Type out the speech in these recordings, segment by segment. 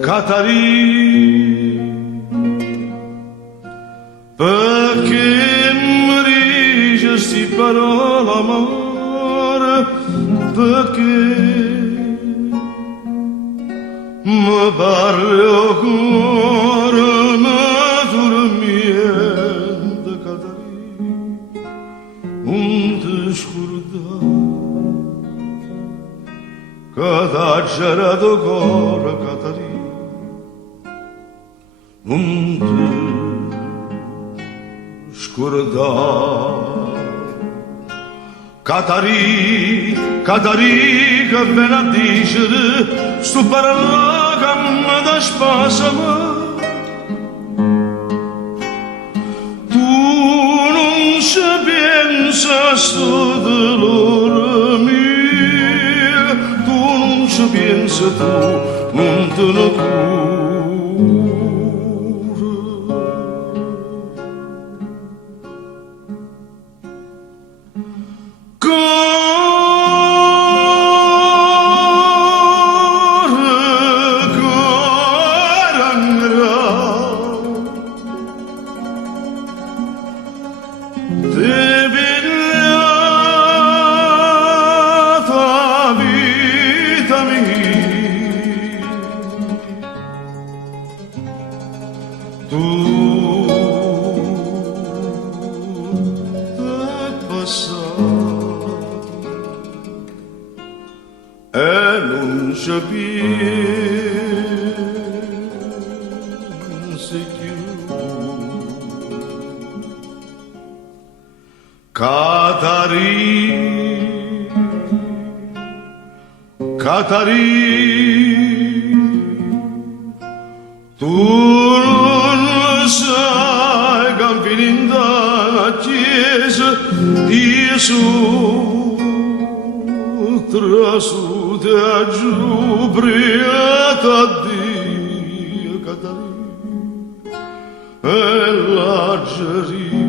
Catarì, perché mi dice sti parole amore, perché mi parli ancora, ma dormiente Catarì, non ti scordare che t'ha girato cuore Catarì. Non ti scordare Catarì, Catarì che viene a dire sto parla che mi dà spasimo. Tu non ci pensa sto dolore mio, tu non ci pensa, tu non te ne cura. Tu t'è passato e non ci pensi più. Catarì, Catarì, tu non sai che finita la chiesa io su trasute a giù briata a Dio Catarì e la gerita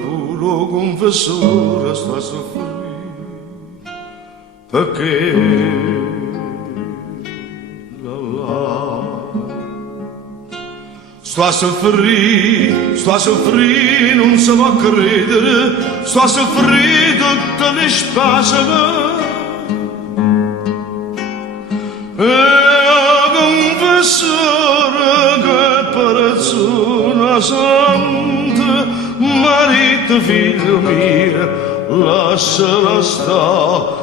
puro confessore sta soffrire perché sto a soffrire, non si può credere, sto a soffrire tutte le spasime. E a confessare che persona santa, marito figlio mio, lasciala sta.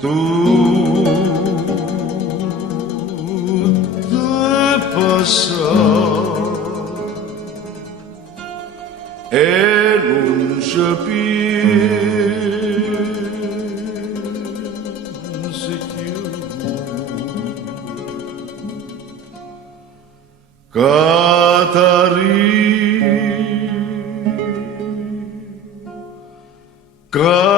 Tu t'è passato e non ci pensi più. Catarì, Catarì.